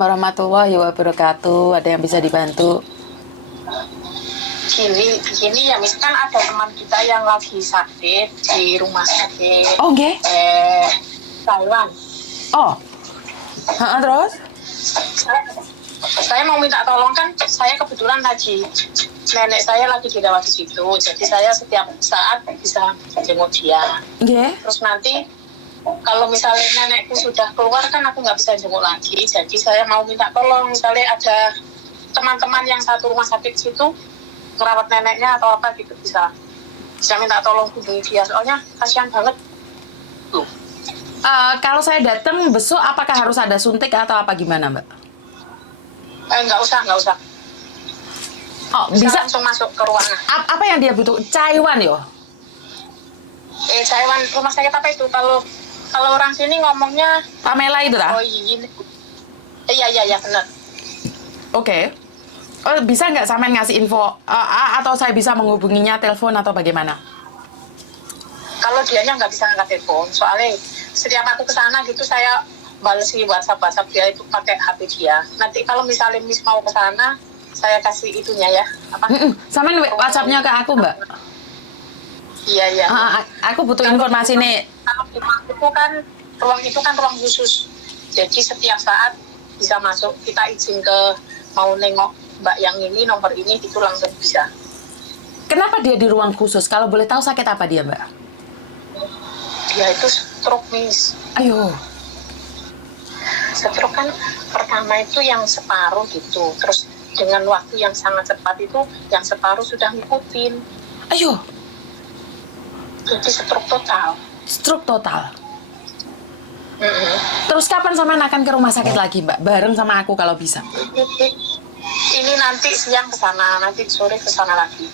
Warahmatullahi wabarakatuh. Ada yang bisa dibantu? Gini ya, misalkan ada teman kita yang lagi sakit di rumah sakit Oh, nggih. Taiwan. Oh. Terus? Saya mau minta tolong, kan saya kebetulan lagi nenek saya lagi dirawat di situ, jadi saya setiap saat bisa jenguk dia. Nggih. Terus nanti kalau misalnya nenekku sudah keluar kan aku nggak bisa jenguk lagi, jadi saya mau minta tolong misalnya ada teman-teman yang satu rumah sakit situ merawat neneknya atau apa gitu, bisa minta tolong hubungi dia, soalnya kasihan banget tuh. Kalau saya datang besok, apakah harus ada suntik atau apa gimana, Mbak? Nggak usah. Oh, Bisa bisa. langsung masuk ke ruangan. Apa yang dia butuh? Caiwan yo. Taiwan rumah sakit apa itu? Kalau orang sini ngomongnya Pamela itu lah. oh iya benar. Oke. Oh, bisa nggak sampean ngasih info atau saya bisa menghubunginya telepon atau bagaimana? Kalau dianya nggak bisa angkat telepon, soalnya setiap aku ke sana gitu saya balesi WhatsApp dia itu pakai HP dia. Nanti kalau misalnya Miss mau ke sana, saya kasih itunya ya. Apa? Sampean WhatsApp-nya ke aku, Mbak. Iya. Aku butuh informasi nih. Kalau di ruang itu kan ruang khusus. Jadi setiap saat bisa masuk. Kita izin ke mau nengok Mbak yang ini, nomor ini, itu langsung bisa. Kenapa dia di ruang khusus? Kalau boleh tahu sakit apa dia, Mbak? Dia itu stroke, Miss. Ayo. Stroke kan pertama itu yang separuh gitu. Terus dengan waktu yang sangat cepat itu, yang separuh sudah ngikutin. Ayo. Jadi stroke total. Stroke total. Terus kapan sampean akan ke rumah sakit lagi, Mbak? Bareng sama aku kalau bisa. Ini nanti siang ke sana, nanti sore ke sana lagi.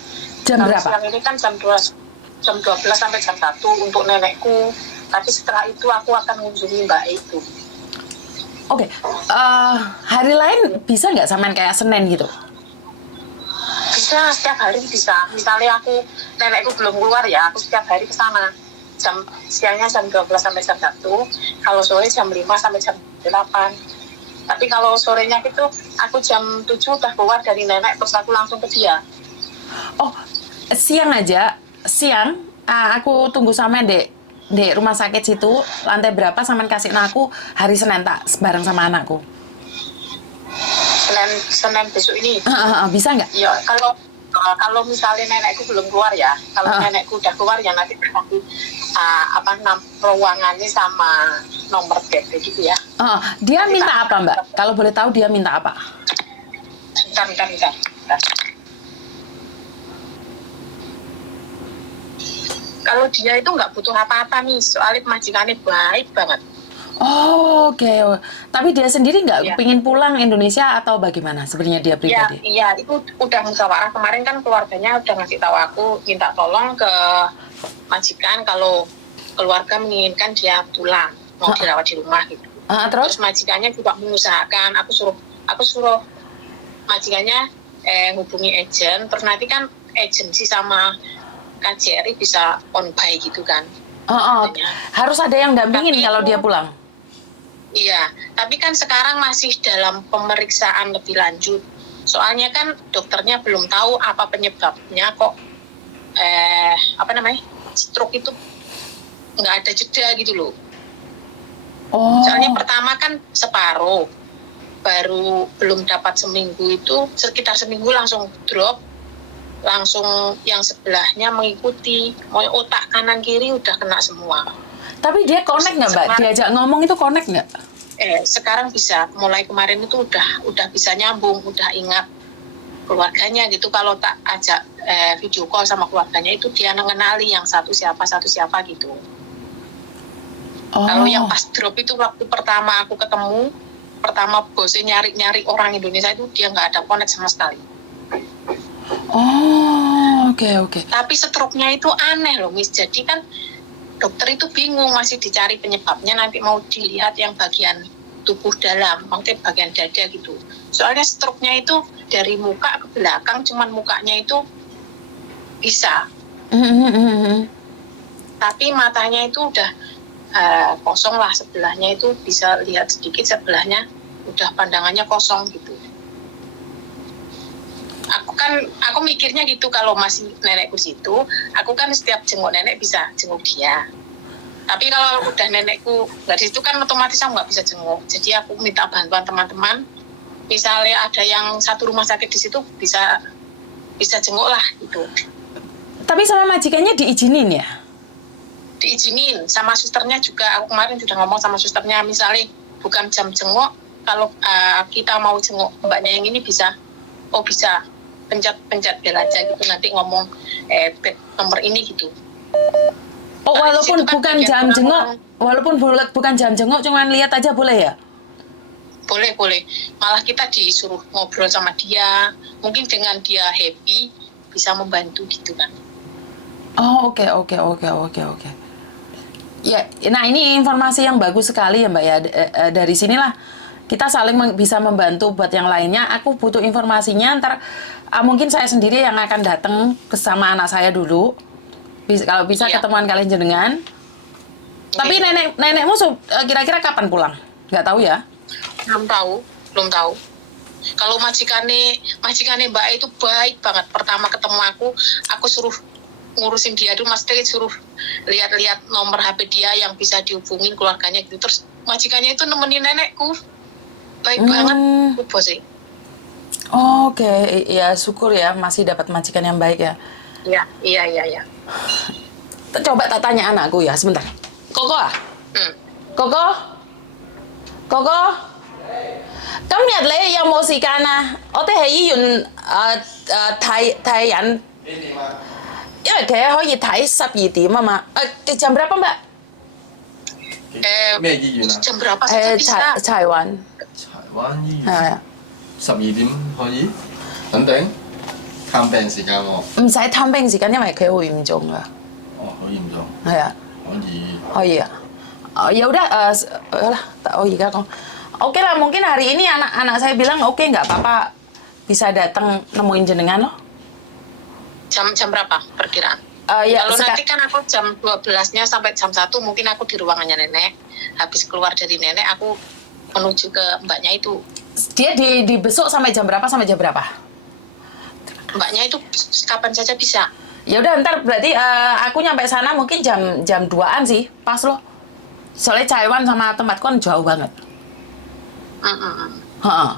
Jam berapa? Siang ini kan jam 12 sampai jam 1 untuk nenekku. Tapi setelah itu aku akan mengunjungi Mbak itu. Oke. Hari lain bisa nggak sampean kayak Senin gitu? Bisa, setiap hari bisa. Misalnya nenekku belum keluar ya, aku setiap hari ke sana. Siangnya jam 12 sampai jam 1, kalau sore jam 5 sampai jam 8. Tapi kalau sorenya gitu, aku jam 7 udah keluar dari nenek, terus aku langsung ke dia. Oh, siang aja. Siang, aku tunggu sampean di rumah sakit situ, lantai berapa sampean kasih aku hari Senin tak bareng sama anakku. Senin besok ini. Bisa nggak? Ya, kalau misalnya nenekku belum keluar ya, kalau nenekku udah keluar ya nanti kasih ruangannya sama nomor bed gitu ya. Dia minta apa, Mbak? Kalau boleh tahu dia minta apa? Bentar. Kalau dia itu nggak butuh apa-apa nih, soalnya majikannya baik banget. Oh, oke. Tapi dia sendiri nggak pingin pulang Indonesia atau bagaimana sebenarnya dia pribadi? Iya, itu udah musyawarah. Kemarin kan keluarganya udah ngasih tahu aku, minta tolong ke majikan kalau keluarga menginginkan dia pulang, mau dirawat di rumah gitu. Terus majikannya juga mengusahakan, aku suruh majikannya hubungi agent, terus nanti kan agensi sama KJRI bisa on by gitu kan. Harus ada yang dampingin kalau dia pulang. Iya, tapi kan sekarang masih dalam pemeriksaan lebih lanjut. Soalnya kan dokternya belum tahu apa penyebabnya kok stroke itu nggak ada jeda gitu loh. Soalnya pertama kan separuh, baru belum dapat seminggu itu, sekitar seminggu langsung drop, langsung yang sebelahnya mengikuti, mau otak kanan kiri udah kena semua. Tapi dia connect nggak, Mbak? Diajak ngomong itu connect nggak? Sekarang bisa, mulai kemarin itu udah bisa nyambung, udah ingat keluarganya gitu. Kalau tak ajak video call sama keluarganya itu dia mengenali yang satu siapa gitu. Kalau yang pas drop itu waktu pertama aku ketemu, pertama bosnya nyari orang Indonesia itu dia nggak ada connect sama sekali. Oke. Tapi stroke-nya itu aneh loh, Miss. Jadi kan dokter itu bingung, masih dicari penyebabnya, nanti mau dilihat yang bagian tubuh dalam, mungkin bagian dada gitu. Soalnya stroke-nya itu dari muka ke belakang, cuman mukanya itu bisa. Tapi matanya itu udah kosong lah, sebelahnya itu bisa lihat sedikit, sebelahnya udah pandangannya kosong gitu. Aku mikirnya gitu, kalau masih nenekku situ, aku kan setiap jenguk nenek bisa jenguk dia. Tapi kalau udah nenekku nggak di situ kan otomatis aku nggak bisa jenguk. Jadi aku minta bantuan teman-teman. Misalnya ada yang satu rumah sakit di situ bisa jenguk lah gitu. Tapi sama majikannya diizinin ya? Diizinin, sama susternya juga. Aku kemarin sudah ngomong sama susternya, misalnya bukan jam jenguk, kalau kita mau jenguk mbaknya yang ini bisa pencet bel aja gitu, nanti ngomong nomor ini gitu. Oh, walaupun bukan jam jenguk, bukan jam jenguk, cuman lihat aja boleh ya? Boleh. Malah kita disuruh ngobrol sama dia, mungkin dengan dia happy bisa membantu gitu kan. Oh, oke. Ya, nah ini informasi yang bagus sekali ya Mbak ya. Dari sinilah kita saling bisa membantu buat yang lainnya. Aku butuh informasinya, ntar mungkin saya sendiri yang akan datang ke sama anak saya dulu. Kalau bisa ketemuan kalian jenengan. Tapi nenekmu kira-kira kapan pulang? Nggak tahu ya? Belum tahu. Kalau majikane Mbak itu baik banget. Pertama ketemu aku suruh ngurusin dia dulu, Mas Teh suruh lihat-lihat nomor HP dia yang bisa dihubungin keluarganya gitu. Terus majikannya itu nemenin nenekku. Baik banget, bos sih. Oke, ya syukur ya masih dapat majikan yang baik ya. Iya. Coba tak tanya anakku ya sebentar. Koko à? Koko?今日你有冇時間啊？我哋喺醫院睇人，因為佢可以睇12點啊嘛。jam berapa Mbak?咩醫院啊？ Jam berapa saja bisa? 柴灣。柴灣醫係院啊， 12點可以？肯定？探病時間喎。唔使探病時間，因為佢好嚴重㗎。哦，好嚴重。係啊。可以。Oh iya. Ya udah, lah. Oh iya kong. Oke lah, mungkin hari ini anak saya bilang oke, nggak apa-apa bisa datang nemuin jenengan loh. Jam berapa perkiraan? Ya, kalau nanti kan aku jam 12-nya sampai jam 1 mungkin aku di ruangannya nenek. Habis keluar dari nenek aku menuju ke mbaknya itu. Dia dibesuk sampai jam berapa sampai jam berapa? Mbaknya itu kapan saja bisa. Ya udah, ntar berarti aku nyampe sana mungkin jam 2-an sih, pas loh. Soalnya Taiwan sama tempatku kan jauh banget.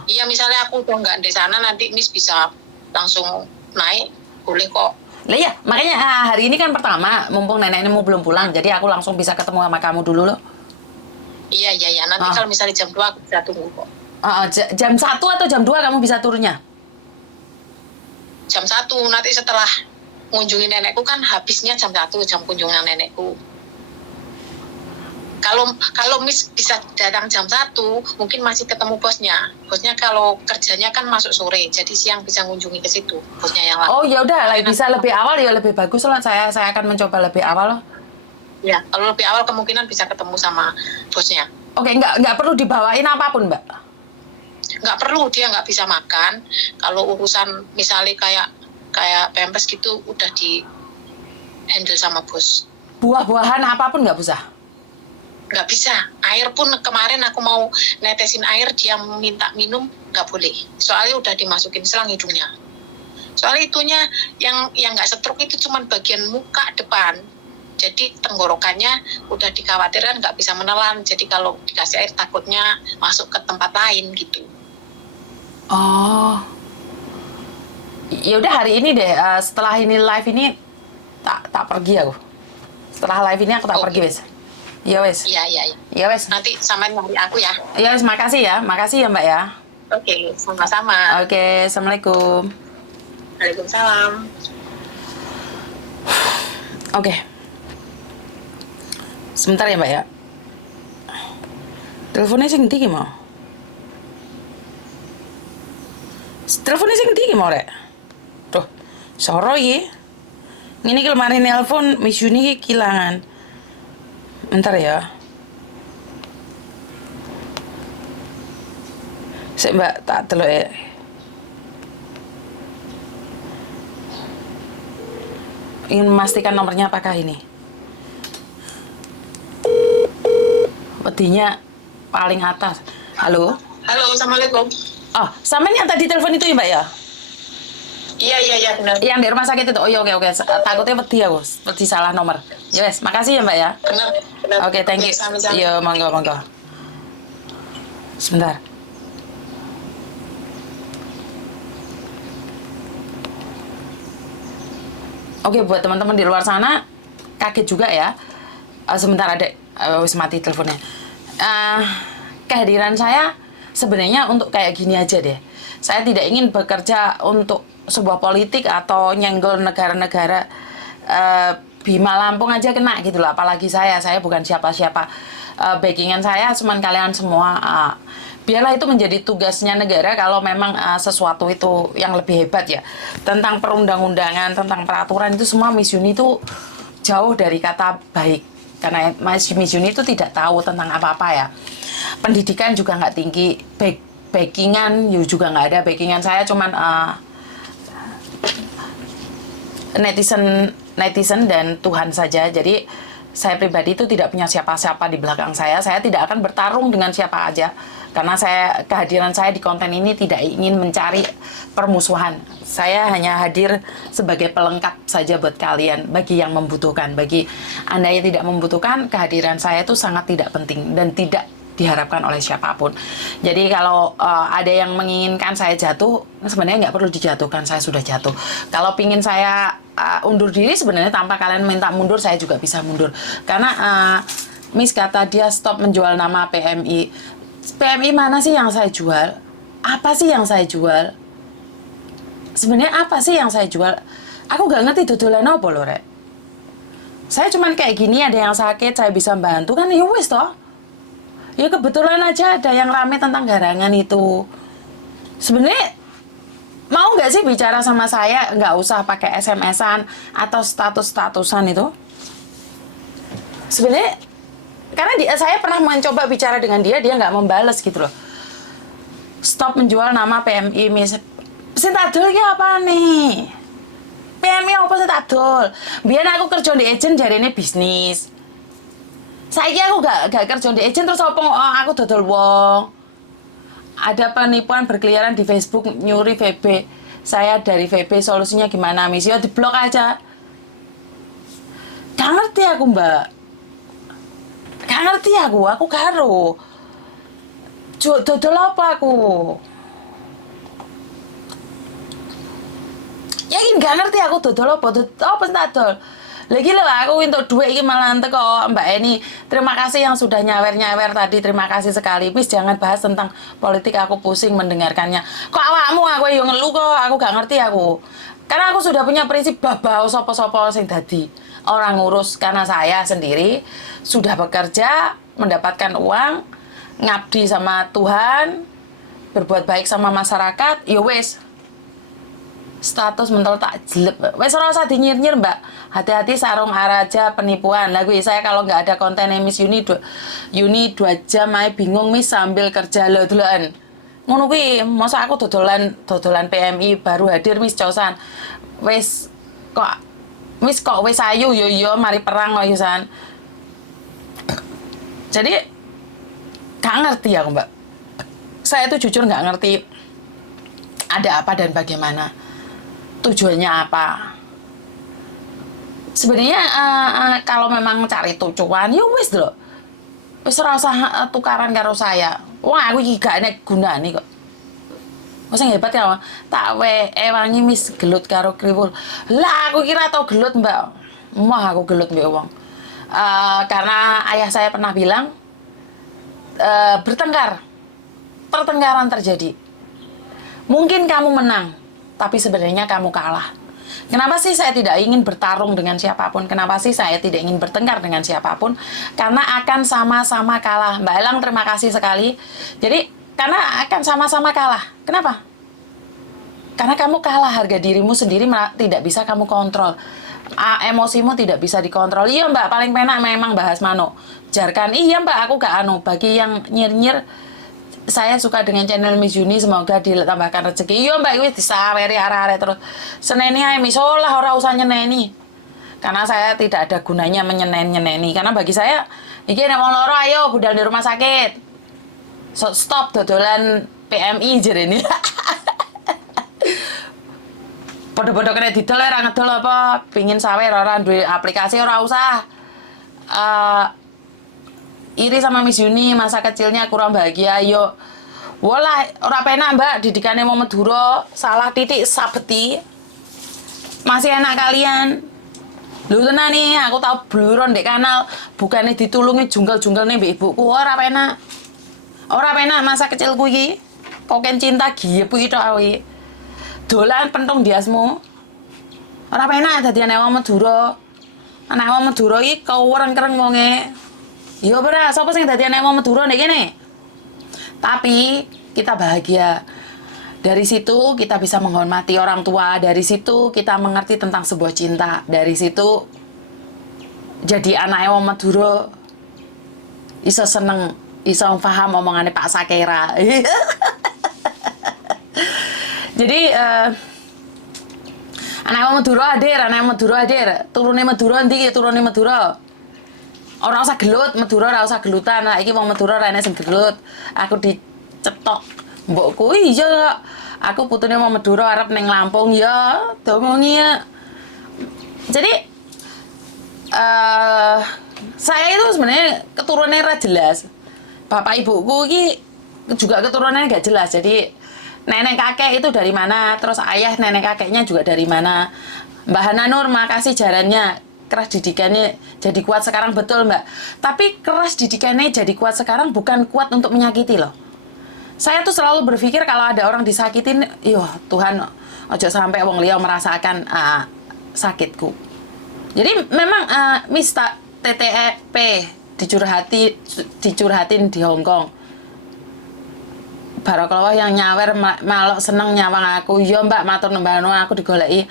Iya, misalnya aku udah nggak di sana, nanti Miss bisa langsung naik, boleh kok. Lah ya, makanya hari ini kan pertama, mumpung nenekmu belum pulang, jadi aku langsung bisa ketemu sama kamu dulu loh. Iya. Nanti kalau misalnya jam 2 aku bisa tunggu kok. Jam 1 atau jam 2 kamu bisa turunnya? Jam 1, nanti setelah ngunjungin nenekku kan habisnya jam 1, jam kunjungan nenekku. Kalau Miss bisa datang jam 1, mungkin masih ketemu bosnya. Bosnya kalau kerjanya kan masuk sore, jadi siang bisa ngunjungi ke situ bosnya yang lain. Oh ya udah, bisa lebih awal ya lebih bagus loh. Saya akan mencoba lebih awal loh. Ya, kalau lebih awal kemungkinan bisa ketemu sama bosnya. Oke, nggak perlu dibawain apapun, Mbak? Nggak perlu, dia nggak bisa makan. Kalau urusan misalnya kayak pampers gitu udah di handle sama bos. Buah-buahan apapun nggak bisa? Nggak bisa. Air pun kemarin aku mau netesin air, dia minta minum, nggak boleh. Soalnya udah dimasukin selang hidungnya. Soalnya itunya yang nggak stroke itu cuman bagian muka depan. Jadi tenggorokannya udah dikhawatirkan nggak bisa menelan. Jadi kalau dikasih air takutnya masuk ke tempat lain gitu. Oh. Ya udah hari ini deh. Setelah ini live ini tak pergi aku. Setelah live ini aku tak pergi wes. Iya wes. Iya. Iya wes. Nanti sama nyari aku ya. Iya wes, makasih ya Mbak ya. Oke, sama-sama. Oke, assalamualaikum. Waalaikumsalam. Oke. Sebentar ya Mbak ya. Teleponnya sing ndi mau? Teleponnya sing ndi mau rek? Tuh, soro iki. Ngene iki lemari nelpon misune iki kilangan. Bentar ya. Sik Mbak, tak delok ya. Ingin memastikan nomornya apakah ini. Petinya paling atas. Halo? Halo, assalamualaikum. Oh, sampean yang tadi telepon itu ya Mbak ya? Iya benar. Yang di rumah sakit itu. Oh iya, oke. Takutnya wedi aku, wedi salah nomor. Ya wes, makasih ya Mbak ya. Benar. Oke, thank you. Sama-sama. Iya, monggo. Sebentar. Oke, buat teman-teman di luar sana, kaget juga ya. Sebentar adek, wis mati teleponnya. Kehadiran saya sebenarnya untuk kayak gini aja deh. Saya tidak ingin bekerja untuk sebuah politik atau nyenggol negara-negara. Bima Lampung aja kena gitu loh. Apalagi saya bukan siapa-siapa. Backingan saya cuman kalian semua. Biarlah itu menjadi tugasnya negara kalau memang sesuatu itu yang lebih hebat ya. Tentang perundang-undangan, tentang peraturan itu semua Miss Yuni itu jauh dari kata baik. Karena Miss Yuni itu tidak tahu tentang apa-apa ya. Pendidikan juga nggak tinggi, backingan juga nggak ada. Backingan saya cuman netizen dan Tuhan saja. Jadi saya pribadi itu tidak punya siapa-siapa di belakang saya. Saya tidak akan bertarung dengan siapa aja. Karena kehadiran saya di konten ini tidak ingin mencari permusuhan. Saya hanya hadir sebagai pelengkap saja buat kalian, bagi yang membutuhkan. Bagi Anda yang tidak membutuhkan, kehadiran saya itu sangat tidak penting dan tidak diharapkan oleh siapapun. Jadi kalau ada yang menginginkan saya jatuh, sebenarnya nggak perlu dijatuhkan, saya sudah jatuh. Kalau pingin saya undur diri, sebenarnya tanpa kalian minta mundur, saya juga bisa mundur. Karena Miss kata dia stop menjual nama PMI. PMI mana sih yang saya jual? Apa sih yang saya jual? Sebenarnya apa sih yang saya jual? Aku gak ngerti dodolan apa loh, Rek. Saya cuman kayak gini, ada yang sakit, saya bisa bantu kan, ya wis toh. Ya kebetulan aja ada yang rame tentang garangan itu. Sebenarnya mau nggak sih bicara sama saya, nggak usah pakai SMS-an atau status-statusan itu. Sebenarnya karena saya pernah mencoba bicara dengan dia nggak membalas gitu loh. Stop menjual nama PMI, Miss. Sintadol ki apa nih? PMI apa sintadol? Biar aku kerja di agent jari ini bisnis. Saya aku gak kerja di agent terus apa aku dodol wong. Ada penipuan berkeliaran di Facebook nyuri VB. Saya dari VB, solusinya gimana, Miss? Ya diblok aja. Gak ngerti aku, Mbak. Gak ngerti aku karo. Dodol apa aku? Yakin gak ngerti aku dodol apa sentadol. Lagi lho aku untuk duit ini malah ente kok Mbak Eni. Terima kasih yang sudah nyawer-nyawer tadi. Terima kasih sekali. Please jangan bahas tentang politik, aku pusing mendengarkannya. Kok awakmu aku yang ngeluh kok, aku gak ngerti aku. Karena aku sudah punya prinsip babau sopo-sopo sing dadi orang ngurus. Karena saya sendiri sudah bekerja, mendapatkan uang, ngabdi sama Tuhan, berbuat baik sama masyarakat, ya wes. Status mentol tak jelek. Wes ora usah dinyir-nyir, Mbak. Hati-hati sarung araja penipuan. Lah gue saya kalau nggak ada konten Miss Yuni 2 jam ae bingung Miss sambil kerja lho dolan. Ngono kuwi, masa aku dodolan PMI baru hadir Miss Cosan. Wes kok wes ayu yo mari perang kok Yusan. Jadi gak ngerti aku, Mbak. Saya tuh jujur gak ngerti ada apa dan bagaimana. Tujuannya apa? Sebenarnya kalau memang cari tujuan, ya wis lho. Wis ora usah tukaran karo saya. Wah, aku iki gak enek gunane kok. Wes hebat ya, tak wangi Miss gelut karo kriwul. Lah aku kira tau gelut, Mbak. Mah aku gelut mbek wong. Karena ayah saya pernah bilang pertengkaran terjadi. Mungkin kamu menang, tapi sebenarnya kamu kalah. Kenapa sih saya tidak ingin bertarung dengan siapapun? Kenapa sih saya tidak ingin bertengkar dengan siapapun? Karena akan sama-sama kalah. Mbak Elang, terima kasih sekali. Jadi, karena akan sama-sama kalah. Kenapa? Karena kamu kalah, harga dirimu sendiri tidak bisa kamu kontrol. Emosimu tidak bisa dikontrol. Iya, Mbak, paling penak memang bahas mano. Jarkan, iya Mbak, aku gak bagi yang nyir-nyir, saya suka dengan channel Miss Yuni, semoga ditambahkan rezeki. Iya Mbak, wis disaweri arek-arek terus. Seneni ae Miss, lah ora usah nyeneni. Karena saya tidak ada gunanya menyeneni. Karena bagi saya, iki nek wong loro ayo budal di rumah sakit. Stop dodolan PMI jerene. Podo-podo kena didol ora ngedol apa pengin sawer ora duwe aplikasi ora usah. Iri sama Miss Yuni masa kecilnya kurang bahagia yo. Walah ora penak Mbak didikane mau Madura salah titik sabeti. Masih enak kalian. Lho tenan nih aku tau bluron dek kanal bukannya ditulungi jungkel-jungkel nih mbak ibuku ora penak. Ora penak masa kecilku iki. Koken cinta giyepu iki tok awi. Dolan pentung diasmu. Ora penak dadi anak wong Madura. Anak wong Madura iki kewereng-kereng wonge. Ya ora, sapa sing dadi anak wong Madura nek kene? Tapi kita bahagia. Dari situ kita bisa menghormati orang tua, dari situ kita mengerti tentang sebuah cinta. Dari situ jadi anak wong Madura iso seneng, iso paham omongane Pak Sakera. Jadi anak wong Madura hadir, turune Madura ndi iki turune Madura. Ora usah gelut, Madura ora usah gelutan. Nah, iki wong Madura ora enek sing gelut. Aku dicetok mbokku iya. Aku putune wong Madura arep ning Lampung ya, domongi ya. Jadi saya itu sebenarnya keturunannya ora jelas. Bapak ibuku iki juga keturunannya nggak jelas. Jadi nenek kakek itu dari mana, terus ayah nenek kakeknya juga dari mana. Mbak Hana Nur, makasih jarannya. Keras didikannya jadi kuat sekarang, betul Mbak. Tapi keras didikannya jadi kuat sekarang bukan kuat untuk menyakiti loh. Saya tuh selalu berpikir kalau ada orang disakitin, yo Tuhan, ojo sampai wong liya merasakan sakitku. Jadi memang Miss TTP dicurhatin di Hong Kong. Barakallah yang nyawer malok seneng nyawang aku. Ya Mbak matur nembano aku digoleki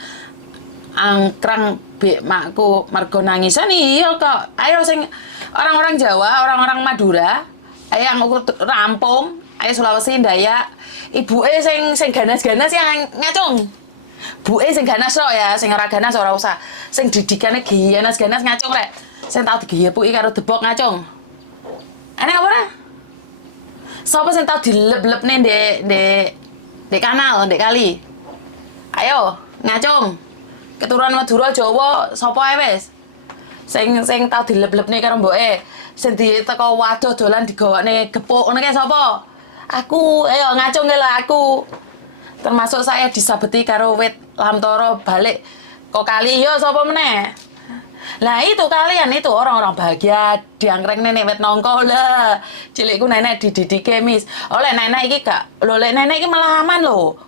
angkrang bek makku mergo nangisan iya kok. Ayo sing orang-orang Jawa, orang-orang Madura, ayo aku rampung, ayo Sulawesi Dayak, ibuke sing ganas-ganas yang ngacung. Buke sing ganas kok ya, sing ora ganas ora usah. Sing didikane ganas-ganas ngacung rek. Sing tau digeyepuki karo debok ngacung. Enak apa ora? Sapa sing tau dileb-lebne ndek kanal, ndek kali? Ayo, ngacung. Keturunan Madura Jawa sapa ae wis? Sing tau dileb-lebne karo mboke, sing diteko waduh dolan digawakne gepuk ngene ki sapa? Aku, ayo ngacung lho aku. Termasuk saya disabeti karo wit lamtoro balik kok kali yo sapa meneh? Lah itu kalian itu orang-orang bahagia diangkreng nenek wet nongko lah. Cilikku nenek dididike Miss. Oleh nenek iki gak, lho lek nenek iki malah aman lho.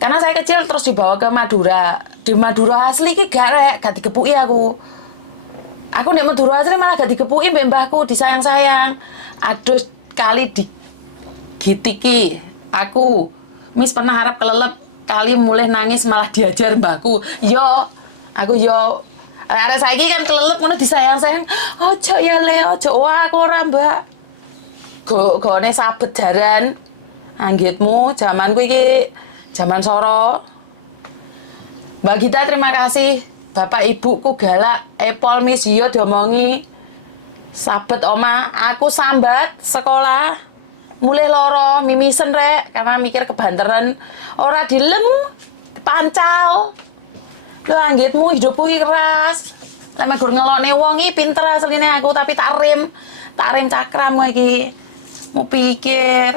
Karena saya kecil terus dibawa ke Madura. Di Madura asli iki gak digepuki aku. Aku nek Madura asli malah gak digepuki mbek mbahku, disayang-sayang. Aduh kali digitiki aku. Miss pernah harap kelelep, kali mulai nangis malah diajar mbahku. Yo, aku yo ada saiki kan kelelep ngono disayang-sayang. Ojo ya Le, ojo wah aku ora, Mbak. Gone sabet jaran. Anggitmu zamanku iki zaman Soro. Mbak Gita terima kasih. Bapak ibuku galak, Epol Miss yo diomongi. Sabet oma, aku sambat sekolah. Mulai loro, mimisen rek karena mikir kebanteran. Ora dilem, pancal. Lho anggitmu hidupku iki keras. Lek megur ngelokne wong iki pinter asline aku tapi tak rim cakram iki. Mau pikir